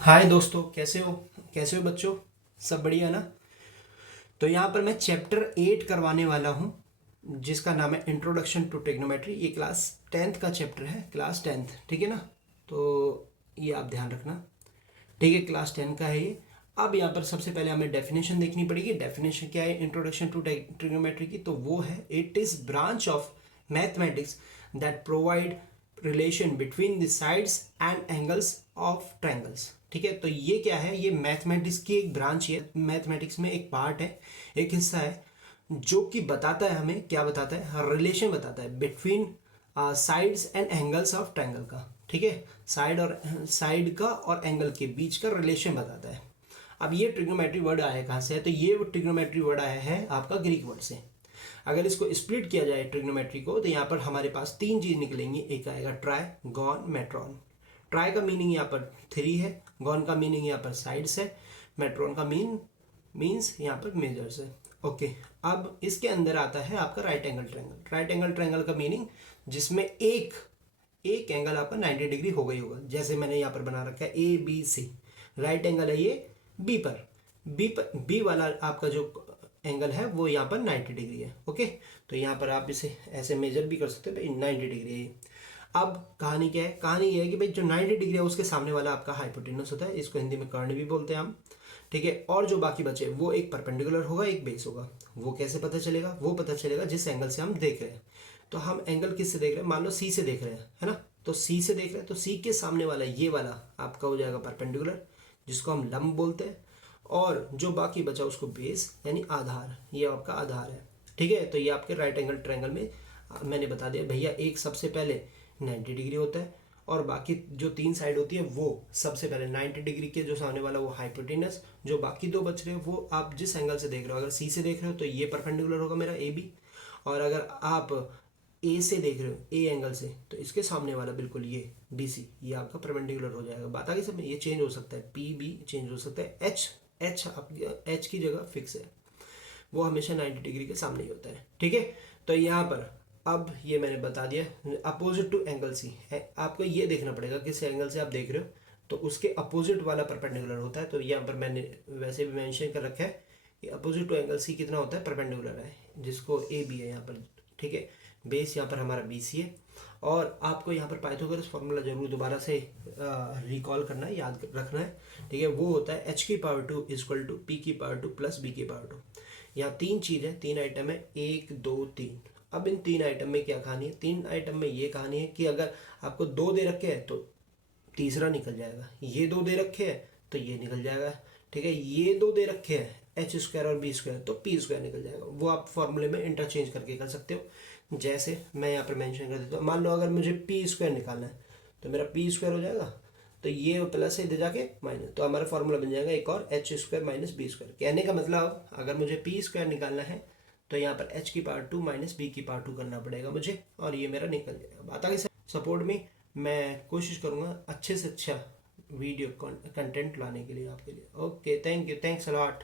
हाय दोस्तों, कैसे हो बच्चों। सब बढ़िया ना। तो यहाँ पर मैं चैप्टर 8 करवाने वाला हूँ, जिसका नाम है इंट्रोडक्शन टू ट्रिग्नोमेट्री। ये क्लास 10th का चैप्टर है, क्लास 10th, ठीक है ना। तो ये आप ध्यान रखना, ठीक है। क्लास 10 का है ये। अब यहाँ पर सबसे पहले हमें डेफिनेशन देखनी पड़ेगी। डेफिनेशन क्या है इंट्रोडक्शन टू ट्रिग्नोमेट्री की? तो वो है, it is branch of mathematics that provide relation between the sides and angles of triangles. ठीक है, तो ये क्या है? ये मैथमेटिक्स की एक ब्रांच है, मैथमेटिक्स में एक पार्ट है, एक हिस्सा है, जो कि बताता है, हमें क्या बताता है? रिलेशन बताता है between sides and angles of triangle का। ठीक है, साइड का और एंगल के बीच का रिलेशन बताता है। अब ये ट्रिग्नोमेट्री वर्ड आया कहाँ से है? तो ये ट्रिग्नोमेट्री वर्ड आया है आपका ग्रीक वर्ड से। अगर इसको स्प्लिट किया जाए ट्रिग्नोमेट्री को, तो यहाँ पर हमारे पास तीन चीज निकलेंगी। एक आएगा ट्राई, गॉन, मेट्रॉन। ट्राई का मीनिंग यहाँ पर 3 है, गॉन का मीनिंग यहाँ पर साइड्स है, मेट्रॉन का मीन्स यहाँ पर मेजर्स है। ओके, अब इसके अंदर आता है आपका right angle triangle. Right angle triangle का मीनिंग जिसमें एक एक एंगल आपका 90 डिग्री हो गई होगा। जैसे मैंने यहाँ पर बना रखा है ABC, राइट एंगल है ये बी वाला आपका जो एंगल है वो यहाँ पर 90 डिग्री है। ओके, तो यहाँ पर आप इसे ऐसे मेजर भी कर सकते हो, भाई 90 डिग्री है ये। अब कहानी क्या है? कहानी ये है कि भाई जो 90 डिग्री है उसके सामने वाला आपका हाइपोटेनस होता है, इसको हिंदी में कर्ण भी बोलते हैं हम। ठीक है, और जो बाकी बचे वो एक परपेंडिकुलर होगा, एक बेस होगा। वो कैसे पता चलेगा? वो पता चलेगा जिस एंगल से हम देख रहे हैं। तो हम एंगल किस से देख रहे हैं? मान लो सी से देख रहे हैं, है ना। तो सी से देख रहे हैं, तो सी के सामने वाला ये वाला आपका हो जाएगा परपेंडिकुलर, जिसको हम लंब बोलते हैं। और जो बाकी बचा उसको बेस यानी आधार, ये आपका आधार है। ठीक है, तो ये आपके राइट एंगल ट्रायंगल में मैंने बता दिया भैया, एक सबसे पहले 90 डिग्री होता है, और बाकी जो 3 साइड होती है वो सबसे पहले 90 डिग्री के जो सामने वाला वो हाइपोटेनस, जो बाकी 2 बच रहे हो वो आप जिस एंगल से देख रहे हो। अगर सी से देख रहे हो तो ये परपेंडिकुलर होगा मेरा AB, और अगर आप ए से देख रहे हो, ए एंगल से, तो इसके सामने वाला बिल्कुल ये BC, ये आपका परपेंडिकुलर हो जाएगा। बात आगे सब, ये चेंज हो सकता है, PB चेंज हो सकता है, एच की जगह फिक्स है, वो हमेशा 90 डिग्री के सामने ही होता है। ठीक है, तो यहाँ पर अब ये मैंने बता दिया अपोजिट टू एंगल सी है। आपको ये देखना पड़ेगा किस एंगल से आप देख रहे हो, तो उसके अपोजिट वाला परपेंडिकुलर होता है। तो यहाँ पर मैंने वैसे भी मेंशन कर रखा है कि अपोजिट टू एंगल सी कितना होता है? परपेंडिकुलर है, जिसको AB है यहाँ पर। ठीक है, बेस यहाँ पर हमारा BC है। और आपको यहाँ पर पाइथागोरस फॉर्मूला जरूर दोबारा से रिकॉल करना है, याद रखना है। ठीक है, वो होता है h⁻² = p⁻² + b⁻²। यहाँ 3 चीज़ है, 3 आइटम है, 1 2 3। अब इन 3 आइटम में क्या कहानी है? 3 आइटम में ये कहानी है कि अगर आपको 2 दे रखे हैं तो तीसरा निकल जाएगा, ये 2 दे रखे हैं तो ये निकल जाएगा। ठीक है, ये 2 दे रखे हैं h² और b² तो p² निकल जाएगा। वो आप फॉर्मूले में इंटरचेंज करके कर सकते हो। जैसे मैं यहाँ पर मेंशन कर देता हूँ, मान लो अगर मुझे p² निकालना है तो मेरा p² हो जाएगा, तो ये प्लस है इधर जाके माइनस, तो हमारा फॉर्मूला बन जाएगा एक और h² - b²। कहने का मतलब अगर मुझे p² निकालना है तो यहाँ पर h⁻² - b⁻² करना पड़ेगा मुझे, और ये मेरा निकल जाएगा। बात आगे सपोर्ट में मैं कोशिश करूँगा अच्छे से अच्छा वीडियो कंटेंट लाने के लिए आपके लिए। Okay, thank you, thanks a lot.